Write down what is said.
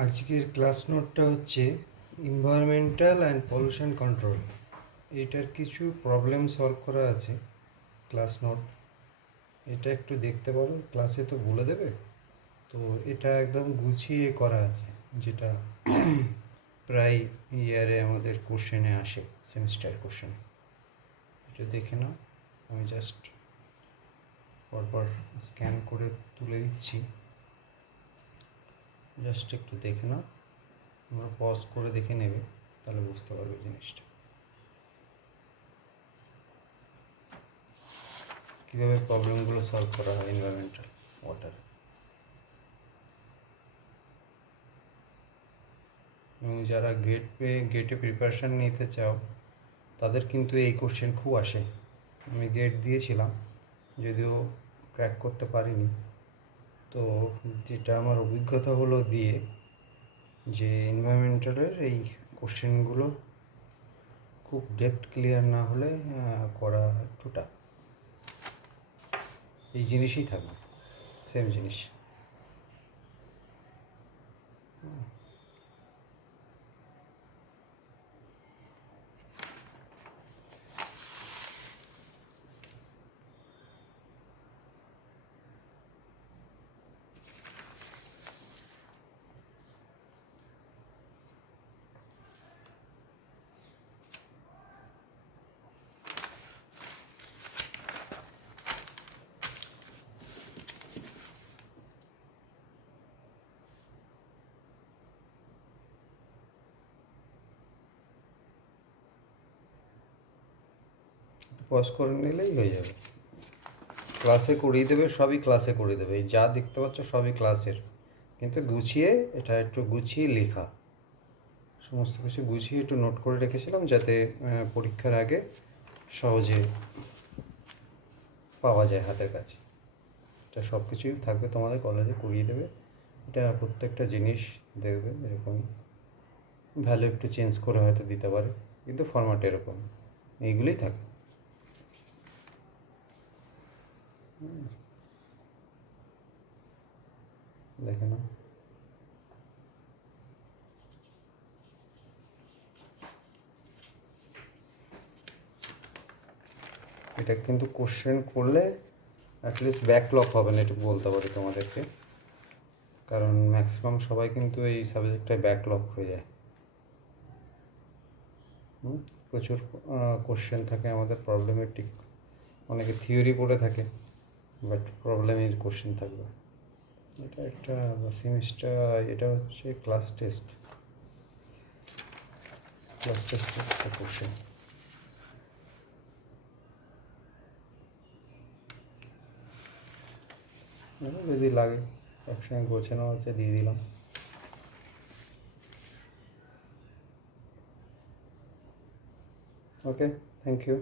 আজকের ক্লাস নোটটা হচ্ছে এনভায়রনমেন্টাল অ্যান্ড পলিউশন কন্ট্রোল। এইটার কিছু প্রবলেম সলভ করা আছে ক্লাস নোট। এটা একটু দেখতে পারো, ক্লাসে তো বলে দেবে। তো এটা একদম গুছিয়ে করা আছে, যেটা প্রায় ইয়ারে আমাদের কোশ্চেনে আসে, সেমিস্টার কোশ্চেনে। এটা দেখে নাও, আমি জাস্ট পরপর স্ক্যান করে তুলে দিচ্ছি, জাস্ট একটু দেখে নাও। তোমরা পজ করে দেখে নেবে, তাহলে বুঝতে পারবে জিনিসটা কীভাবে প্রবলেমগুলো সলভ করা হয় এনভায়রনমেন্টাল ওয়াটার। এবং যারা গেটে প্রিপারেশান নিতে চাও, তাদের কিন্তু এই কোশ্চেন খুব আসে। আমি গেট দিয়েছিলাম, যদিও ক্র্যাক করতে পারিনি। তো যেটা আমার অভিজ্ঞতা হলো দিয়ে, যে এনভায়রনমেন্টালের এই কোশ্চেনগুলো খুব ডেপথ ক্লিয়ার না হলে করা একটু টাফ। এই জিনিসই থাকবে, সেম জিনিস। পজ করে নিলেই হয়ে যাবে। ক্লাসে করিয়ে দেবে, সবই ক্লাসে করে দেবে। এই যা দেখতে পাচ্ছ সবই ক্লাসের, কিন্তু গুছিয়ে, এটা একটু গুছিয়ে লেখা, সমস্ত কিছু গুছিয়ে একটু নোট করে রেখেছিলাম, যাতে পরীক্ষার আগে সহজে পাওয়া যায় হাতের কাছে। এটা সব কিছুই থাকবে, তোমাদের কলেজে করিয়ে দেবে। এটা প্রত্যেকটা জিনিস দেখবে এরকমই, ভ্যালু একটু চেঞ্জ করে হয়তো দিতে পারে, কিন্তু ফরম্যাট এরকম, এইগুলোই থাকবে। দেখে নাও, এটা কিন্তু কোশ্চেন করলে অ্যাটলিস্ট ব্যাকলগ হবে না, এটুকু বলতে পারি তোমাদেরকে। কারণ ম্যাক্সিমাম সবাই কিন্তু এই সাবজেক্টটায় ব্যাকলগ হয়ে যায়। প্রচুর কোশ্চেন থাকে আমাদের প্রবলেমেটিক, অনেকে থিওরি পড়ে থাকে, বাট প্রবলেমের কোশ্চেন থাকবে। এটা একটা সেমিস্টার, এটা হচ্ছে ক্লাস টেস্টের একটা কোশ্চেন। যদি লাগে একসঙ্গে গোছানো আছে, দিয়ে দিলাম। ওকে, থ্যাংক ইউ।